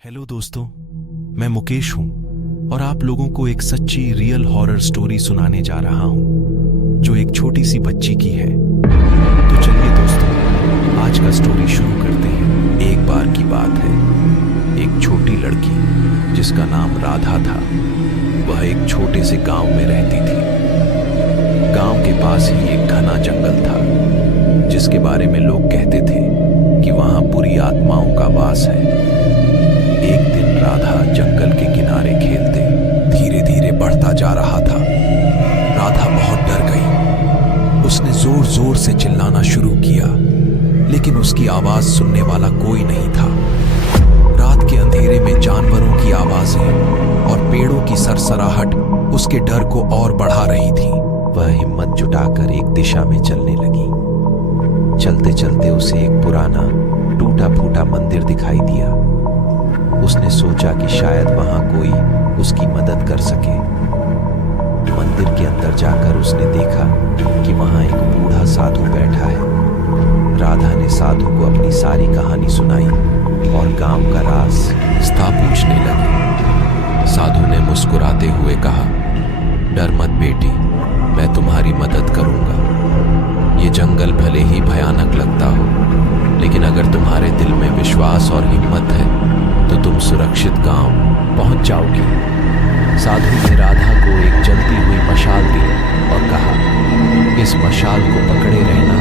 Hello दोस्तों, मैं मुकेश हूं और आप लोगों को एक सच्ची रियल हॉरर स्टोरी सुनाने जा रहा हूं जो एक छोटी सी बच्ची की है। तो चलिए दोस्तों, आज का स्टोरी शुरू करते हैं। एक बार की बात है, एक छोटी लड़की जिसका नाम राधा था, वह एक छोटे से गांव में रहती थी। गांव के पास ही एक घना जंगल था जिसके बारे में लोग कहते थे कि वहां बुरी आत्माओं का वास है। एक दिन राधा जंगल के किनारे खेलते धीरे धीरे बढ़ता जा रहा था। राधा बहुत डर गई। उसने जोर जोर से चिल्लाना शुरू किया, लेकिन उसकी आवाज सुनने वाला कोई नहीं था। रात के अंधेरे में जानवरों की आवाजें और पेड़ों की सरसराहट उसके डर को और बढ़ा रही थी। वह हिम्मत जुटाकर एक दिशा में चलने लगी। चलते चलते उसे एक पुराना टूटा फूटा मंदिर दिखाई दिया। उसने सोचा कि शायद वहां कोई उसकी मदद कर सके। मंदिर के अंदर जाकर उसने देखा कि वहां एक बूढ़ा साधु बैठा है। राधा ने साधु को अपनी सारी कहानी सुनाई और गांव का राज था पूछने लगी। साधु ने मुस्कुराते हुए कहा, डर मत बेटी, मैं तुम्हारी मदद करूंगा। ये जंगल भले ही भयानक लगता हो, लेकिन अगर तुम्हारे दिल में विश्वास और हिम्मत है तो तुम सुरक्षित गांव पहुंच जाओगी। साधु ने राधा को एक जलती हुई मशाल दी और कहा, इस मशाल को पकड़े रहना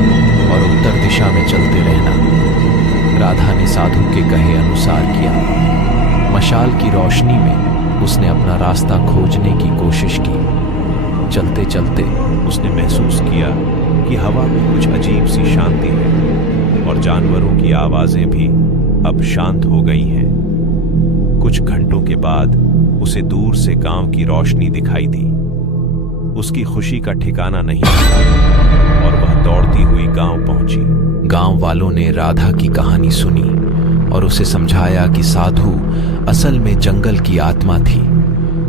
और उत्तर दिशा में चलते रहना। राधा ने साधु के कहे अनुसार किया। मशाल की रोशनी में उसने अपना रास्ता खोजने की कोशिश की। चलते चलते उसने महसूस किया कि हवा में कुछ अजीब सी शांति है और जानवरों की आवाजें भी अब शांत हो गई हैं। कुछ घंटों के बाद उसे दूर से गांव की रोशनी दिखाई दी। उसकी खुशी का ठिकाना नहीं था और वह दौड़ती हुई गांव पहुंची। गांव वालों ने राधा की कहानी सुनी और उसे समझाया कि साधु असल में जंगल की आत्मा थी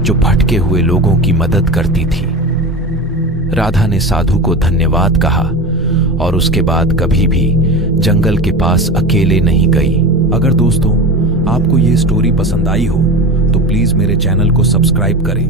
जो भटके हुए लोगों की मदद करती थी। राधा ने साधु को धन्यवाद कहा और उसके बाद कभी भी जंगल के पास अकेले नहीं गई। अगर दोस्तों आपको ये स्टोरी पसंद आई हो तो प्लीज मेरे चैनल को सब्सक्राइब करें